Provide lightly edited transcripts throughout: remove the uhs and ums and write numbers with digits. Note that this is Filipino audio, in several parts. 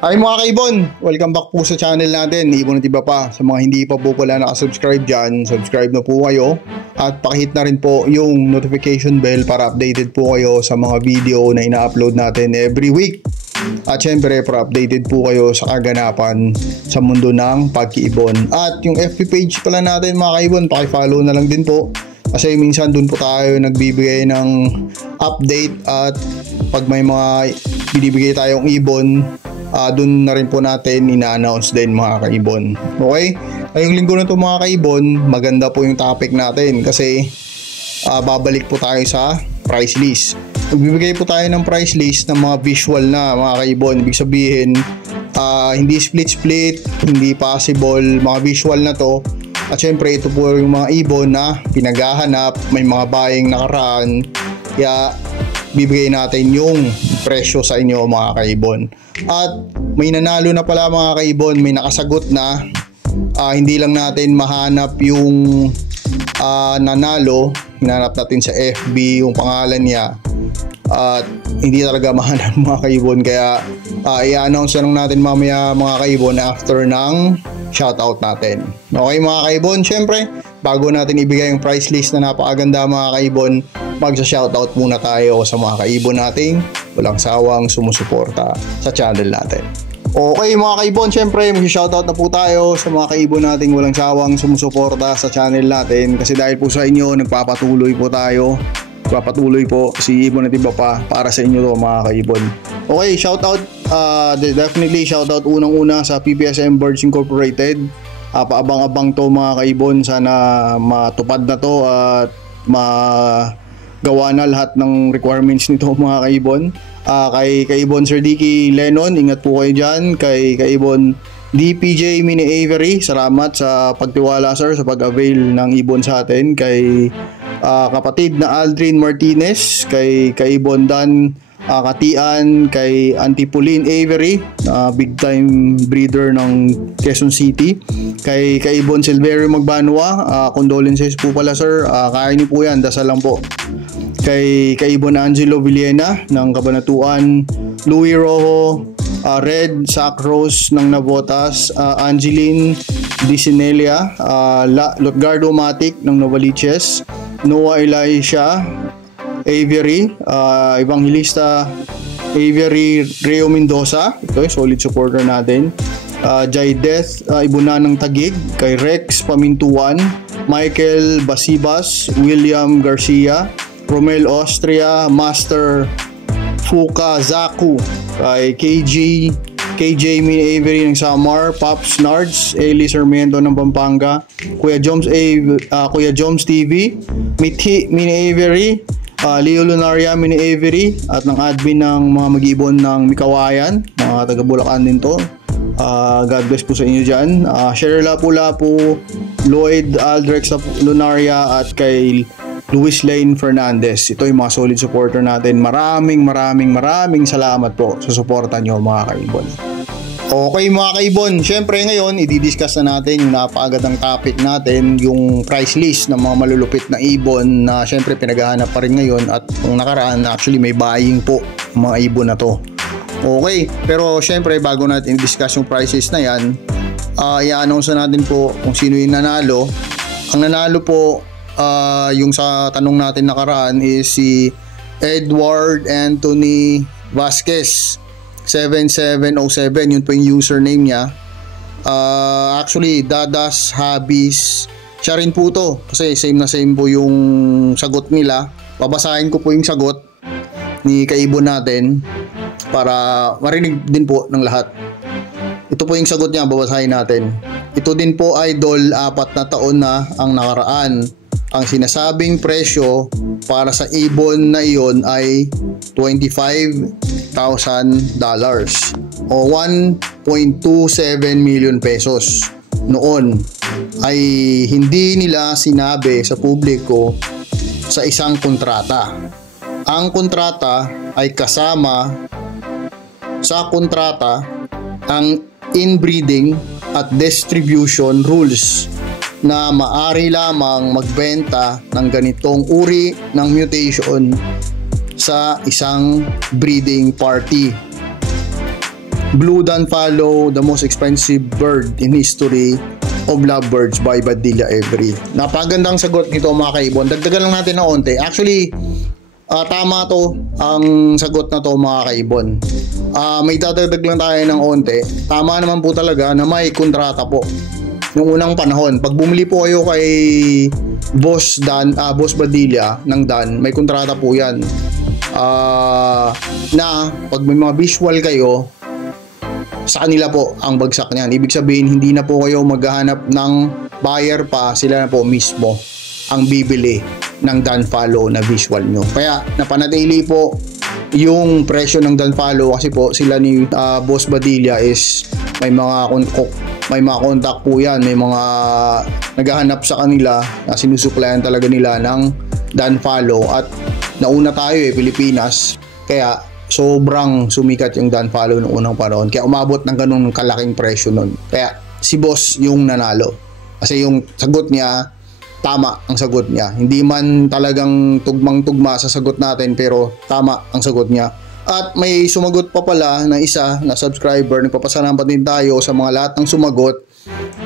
Hi mga kaibon! Welcome back po sa channel natin, Ibon at Iba Pa. Sa mga hindi pa po pala nakasubscribe dyan, subscribe na po kayo. At pakihit na rin po yung notification bell para updated po kayo sa mga video na ina-upload natin every week. At syempre, para updated po kayo sa kaganapan sa mundo ng pagkiibon. At yung FB page pala natin mga kaibon, pakifollow na lang din po. Kasi minsan dun po tayo nagbibigay ng update at pag may mga binibigay tayong ibon, dun na rin po natin ina-announce din mga kaibon. Okay? Ngayong linggo na to mga kaibon, maganda po yung topic natin kasi babalik po tayo sa price list. Magbibigay po tayo ng price list ng mga visual na mga kaibon. Ibig sabihin, hindi split, hindi possible, mga visual na to. At syempre ito po yung mga ibon na pinaghahanap, may mga buying nakaraan. Kaya bibigay natin yung presyo sa inyo mga kaibon. At may nanalo na pala mga kaibon, may nakasagot na. Hindi lang natin mahanap yung nanalo, hinanap natin sa FB yung pangalan niya. At hindi talaga mahanap mga kaibon, kaya i-announce na lang natin mamaya mga kaibon after ng shoutout natin. Okay mga kaibon, syempre bago natin ibigay yung price list na napakaganda mga kaibon, magsa-shoutout muna tayo sa mga kaibon nating walang sawang sumusuporta sa channel natin. Okay mga kaibon, syempre mag-shoutout na po tayo sa mga kaibon nating walang sawang sumusuporta sa channel natin, kasi dahil po sa inyo nagpapatuloy po tayo. Papatuloy po si Ibon at Iba Pa para sa inyo to mga kaibon. Okay, shoutout, definitely shoutout unang-una sa PPSM Birds Incorporated. Paabang-abang to mga kaibon, sana matupad na to at magawa na lahat ng requirements nito mga kaibon. Kay Kaibon Sir Dicky Lennon, ingat po kayo dyan. Kay Kaibon DPJ Mini Avery, salamat sa pagtiwala sir sa pag-avail ng ibon sa atin. Kay kapatid na Aldrin Martinez, kay Kaibon Dan Katian, kay Auntie Pauline Avery, big time breeder ng Quezon City. Kay Kaibon Silverio Magbanwa, condolences po pala sir, kaya niyo po yan, dasal lang po. Kay Kaibon Angelo Villena ng Cabanatuan, Louis Rojo, Red Sacros ng Navotas, Angeline Dicinelia, Lotgardo Matic ng Novaliches, Noah Elisha Avery, Evangelista Avery Reo Mendoza, ito yung solid supporter natin. Jai Death Ibunan ng Tagig, kay Rex Pamintuan, Michael Basibas, William Garcia, Romel Austria, Master Fuka Zaku, kay KJ Mini Avery ng Samar, Pops Nards, Eli Sarmiento ng Pampanga, Kuya Joms TV, Mithi Mini Avery, Leo Lunaria Mini Avery, at ng admin ng mga mag-ibon ng Mikawayan, mga taga Bulacan din to. God bless po sa inyo dyan. Cheryl Lapu-Lapu, Lloyd Aldrex Lunaria, at kay Luis Lane Fernandez. Ito yung mga solid supporter natin. Maraming salamat po sa suporta nyo mga kaibon. Okay mga kaibon, syempre ngayon i-discuss na natin yung napakagandang topic natin, yung price list ng mga malulupit na ibon na syempre pinaghahanap pa rin ngayon, at kung nakaraan actually may buying po mga ibon na to. Okay, pero syempre bago natin i-discuss yung price list na yan, i-announce na natin po kung sino yung nanalo. Ang nanalo po, yung sa tanong natin nakaraan is si Edward Anthony Vasquez 7707, yun po yung username niya. Actually Dadas Habis, siya rin po to, kasi same po yung sagot nila. Babasahin ko po yung sagot ni kaibon natin para marinig din po ng lahat. Ito po yung sagot niya, babasahin natin. Ito din po idol, 4 na taon na ang nakaraan. Ang sinasabing presyo para sa ibon na iyon ay $25,000 o 1.27 million pesos. Noon ay hindi nila sinabi sa publiko sa isang kontrata. Ang kontrata ay kasama sa kontrata ang inbreeding at distribution rules na maari lamang magbenta ng ganitong uri ng mutation sa isang breeding party. Blue Dunfallow, the most expensive bird in history of lovebirds by Badilla Every. Napagandang sagot nito mga kaibon. Dagdagan lang natin ng onte. Actually, tama to ang sagot na to mga kaibon. May dadagdag lang tayo ng onte. Tama naman po talaga na may kontrata po. Noong unang panahon, pag bumili po kayo kay Boss Badilla ng Dan, may kontrata po yan. Na pag may mga visual kayo, sa kanila po ang bagsak niyan. Ibig sabihin, hindi na po kayo maghahanap ng buyer pa, sila na po mismo ang bibili ng Dunfallow na visual nyo. Kaya napanatili po yung presyo ng Dunfallow kasi po sila ni Boss Badilla is may mga contact po yan, may mga naghahanap sa kanila na sinusuklayan talaga nila ng Dunfallow. At nauna tayo Pilipinas, kaya sobrang sumikat yung Dunfallow noong unang panahon, kaya umabot ng ganun kalaking presyo nun. Kaya si boss yung nanalo kasi yung sagot niya, tama ang sagot niya. Hindi man talagang tugmang-tugma sa sagot natin, pero tama ang sagot niya. At may sumagot pa pala na isa na subscriber. Nagpapasalamat din tayo sa mga lahat ng sumagot.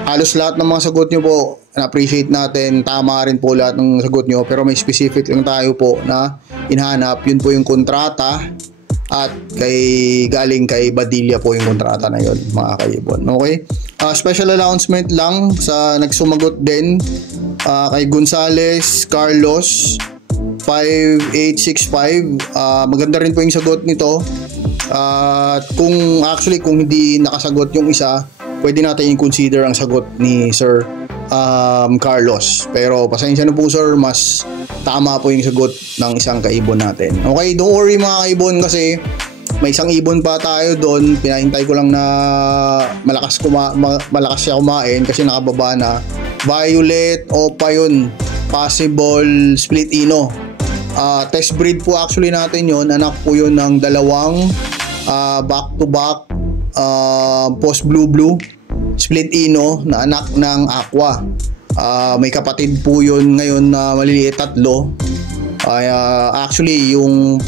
Halos lahat ng mga sagot nyo po, na-appreciate natin. Tama rin po lahat ng sagot nyo, pero may specific lang tayo po na hinahanap. Yun po yung kontrata, at galing kay Badilla po yung kontrata na yun mga kaibon. Okay? Special announcement lang sa nagsumagot din kay Gonzales Carlos 5865. Maganda rin po yung sagot nito. Kung hindi nakasagot yung isa, pwede natin i-consider ang sagot ni Sir Carlos. Pero pasensya na po sir, mas tama po yung sagot ng isang kaibon natin. Okay, don't worry mga kaibon kasi may isang ibon pa tayo doon. Pinahintay ko lang na malakas siya kumain kasi nakababa na. Violet Opa yun, possible split ino. Test breed po actually natin yun. Anak po yun ng dalawang back to back post blue split ino na anak ng aqua. May kapatid po yun ngayon na maliliit, 3. Actually yung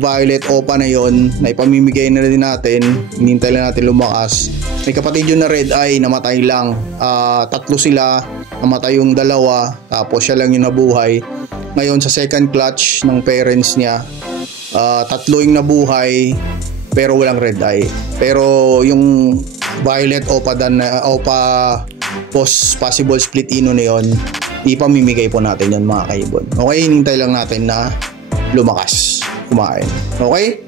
Violet Opa na yon na ipamimigay na rin natin, hinintay lang natin lumakas. May kapatid yun na red eye, namatay lang. 3 sila, namatay yung 2, tapos siya lang yung nabuhay. Ngayon sa second clutch ng parents niya, 3 yung nabuhay pero walang red eye. Pero yung Violet Opa post possible split ino na yun, ipamimigay po natin yan mga kaibon. Okay, hinintay lang natin na lumakas, kumain. Okay?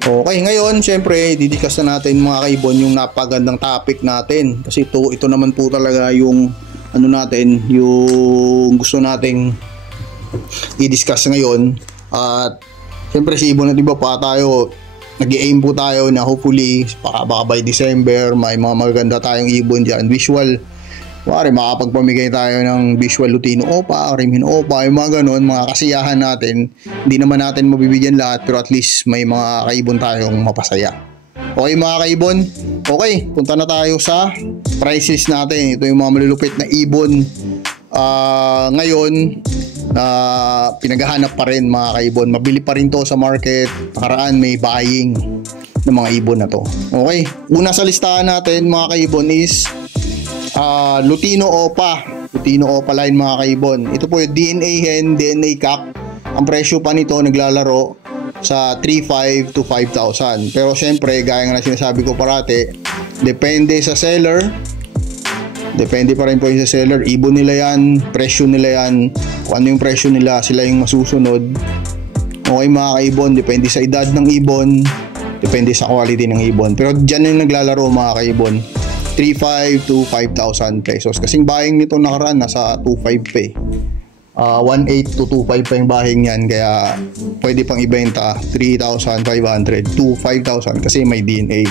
Okay, ngayon syempre didiscuss na natin mga kaibon yung napagandang topic natin. Kasi ito naman po talaga yung yung gusto nating i-discuss ngayon. At syempre si Ibon, diba pa tayo nag-i-aim po tayo na hopefully baka by December may mga maganda tayong ibon dyan, visual. Pare, makapagpamigay tayo ng visual Lutino Opa, Rimhin Opa, yung mga ganun, mga kasiyahan natin. Hindi naman natin mabibigyan lahat, pero at least may mga kaibon tayong mapasaya. Okay mga kaibon, okay, punta na tayo sa prices natin. Ito yung mga malulupit na ibon ngayon pinaghahanap pa rin mga kaibon. Mabili pa rin to sa market. Nakaraan may buying ng mga ibon na to. Okay, una sa listahan natin mga kaibon is Lutino Opa. Lutino Opa line mga kaibon. Ito po yung DNA hen, DNA cock. Ang presyo pa nito naglalaro sa 3,500 to 5,000. Pero syempre, gaya nga na sinasabi ko parati, depende sa seller. Depende pa rin po yung sa seller. Ibon nila yan, presyo nila yan. Kung ano yung presyo nila, sila yung masusunod. Okay mga kaibon, depende sa edad ng ibon, depende sa quality ng ibon. Pero dyan yung naglalaro mga kaibon, 3,500 to 5,000 pesos. Kasing buying nito nakaraan, nasa 2,500 pa 1,800 to 2,500 pa yung buying yan. Kaya pwede pang ibenta 3,500 to 5,000 kasi may DNA.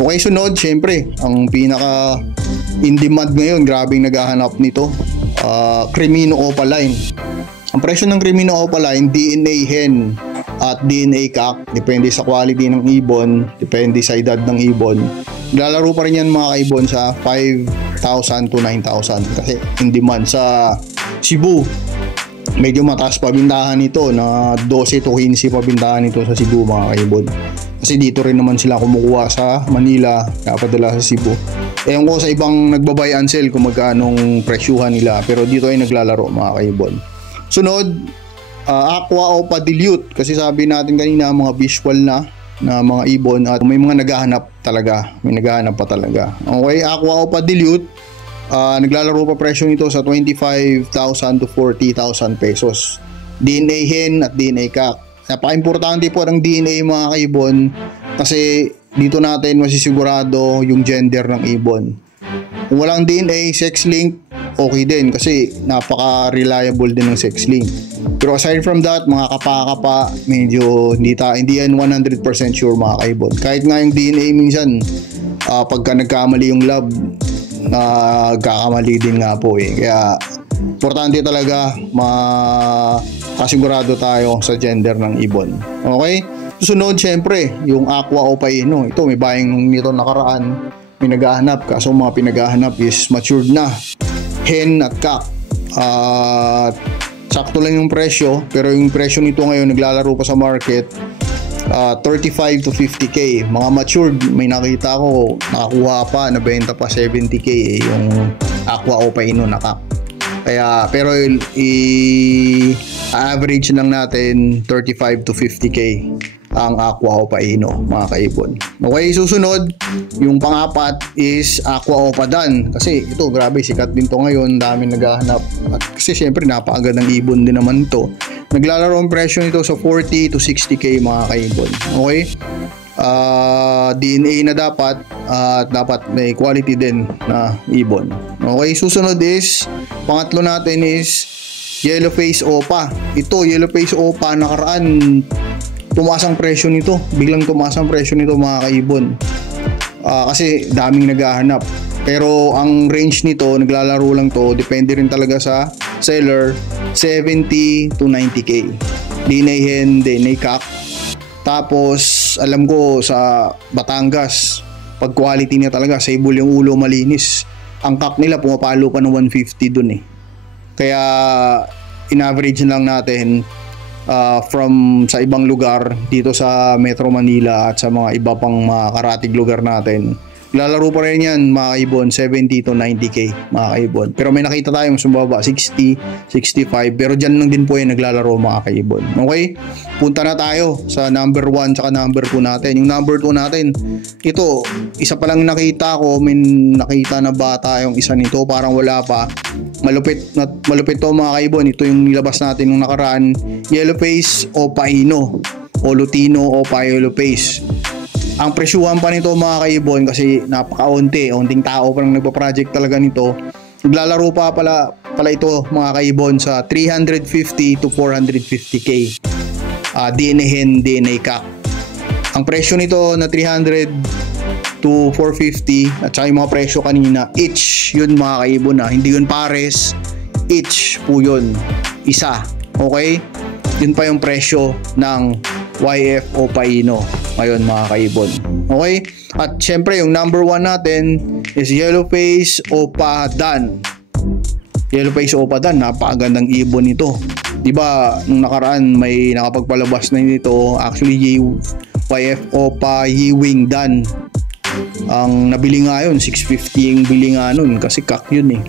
Okay, sunod, syempre, ang pinaka in demand ngayon, grabing naghahanap nito, Crimino Opa line. Ang presyo ng Crimino Opa line, DNA hen at DNA cock, depende sa quality ng ibon, depende sa edad ng ibon. Lalaro pa rin yan mga kaibon sa 5,000 to 9,000 kasi in demand. Sa Cebu, medyo mataas pabintahan nito, na 12 to 15 pabintahan nito sa Cebu mga kaibon. Kasi dito rin naman sila kumukuha sa Manila, napadala sa Cebu. Ewan ko sa ibang nagbabay and sell kung magkanong presyuhan nila, pero dito ay naglalaro mga kaibon. Sunod, Aqua Opa Dilute, kasi sabi natin kanina mga visual na mga ibon at may mga naghahanap talaga, may naghahanap pa talaga. Okay, Aqua Opa Dilute, naglalaro pa presyo nito sa 25,000 to 40,000 pesos. DNA hen at DNA cock. Napaka-importante po ng DNA mga kaibon kasi dito natin masisigurado yung gender ng ibon. Kung walang DNA, sex link, okay din kasi napaka-reliable din ng sex link. Pero aside from that, mga kapa-kapa, medyo hindi yan 100% sure mga kaibon. Kahit nga yung DNA minsan, pagka nagkamali yung lab, nagkakamali din nga po eh. Kaya importante talaga makasigurado tayo sa gender ng ibon. Okay? Susunod, syempre, yung Aqua Opa Ino. Ito, may buying nito nakaraan. May naghahanap. Kaso mga pinaghahanap is matured na. Hen at cock. Sakto lang yung presyo. Pero yung presyo nito ngayon, naglalaro pa sa market. 35 to 50k. Mga matured, may nakita ko, nakakuha pa, nabenta pa 70k eh, yung Aqua Opa Ino na cock. Kaya, pero average lang natin 35 to 50k ang Aqua Opa Ino mga kaibon. Okay, susunod yung pang-apat is Aqua Opa Dan, kasi ito grabe sikat din to ngayon, daming naghahanap at kasi syempre napakagandang ibon din naman to. Naglalaro ang presyo nito sa 40 to 60k mga kaibon. Okay, DNA na dapat at dapat may quality din na ibon. Okay, susunod is pangatlo natin is Yellow Face Opa. Ito, Yellow Face Opa, nakaraan tumaas ang presyo nito. Biglang tumaas ang presyo nito mga kaibon. Kasi daming naghahanap. Pero ang range nito, naglalaro lang to, depende rin talaga sa seller, 70 to 90k. DNA hen, DNA cock. Tapos, alam ko sa Batangas, pag quality niya talaga, sable yung ulo, malinis. Ang cock nila, pumapalo pa ng 150 dun eh. Kaya, in-average lang natin from sa ibang lugar dito sa Metro Manila at sa mga iba pang mga karatig lugar natin. Lalaro pa rin yan mga kaibon, 70 to 90k mga kaibon. Pero may nakita tayo mas mababa, 60, 65. Pero dyan lang din po yung naglalaro mga kaibon. Okay? Punta na tayo sa number 1 tsaka number 2 natin. Yung number 2 natin, ito, isa pa lang nakita ko, may nakita na bata yung isa nito, parang wala pa. Malupit to mga kaibon. Ito yung nilabas natin nung nakaraan. Yellow Face Opa Ino o Lutino Opa Yellow Face. Ang presyuhan pa nito mga kaibon kasi unting tao pa lang nagpa-project talaga nito. Naglalaro pa pala ito mga kaibon sa 350 to 450k. DNA hen, DNA cock. Ang presyo nito na 300 to 450 at saka yung mga presyo kanina, each yun mga kaibon hindi yun pares, each po yun, isa. Okay? Yun pa yung presyo ng YF Opa Ino ngayon mga kaibon. Okay? At syempre yung number 1 natin is Yellow Face Opa Dan. Yellow Face Opa Dan, napakagandang ibon nito. Diba nung nakaraan may nakapagpalabas na nito, actually YF Opa Yiwing Dan. Ang nabili nga yun, 650 yung bili nga nun kasi cock yun eh.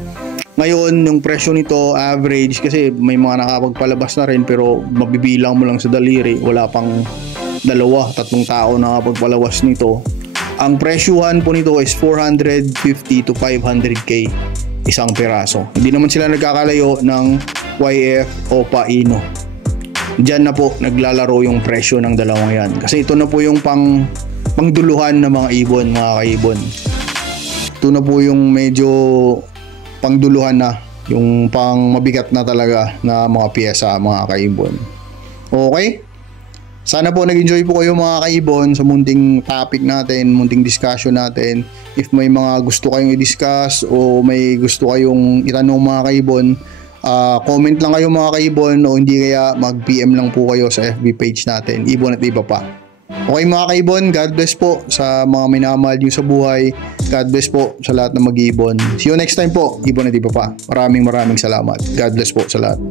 Ngayon, yung presyo nito, average, kasi may mga nakapagpalabas na rin, pero mabibilang mo lang sa daliri, wala pang 2-3 tao na nakapagpalabas nito. Ang presyuhan po nito is 450 to 500k isang peraso. Hindi naman sila nagkakalayo ng YF Opa Ino. Diyan na po naglalaro yung presyo ng dalawang yan. Kasi ito na po yung pangduluhan ng mga ibon, mga kaibon. Ito na po yung medyo pangduluhan na, yung pang mabigat na talaga na mga piyesa mga kaibon. Okay? Sana po nag-enjoy po kayo mga kaibon sa munting topic natin, munting discussion natin. If may mga gusto kayong i-discuss o may gusto kayong itanong mga kaibon, comment lang kayo mga kaibon, o hindi kaya mag-PM lang po kayo sa FB page natin, Ibon at Iba Pa. Okay mga kaibon, God bless po sa mga minamahal nyo sa buhay. God bless po sa lahat ng mag-iibon. See you next time po, Ibon at Iba Pa. Maraming salamat. God bless po sa lahat.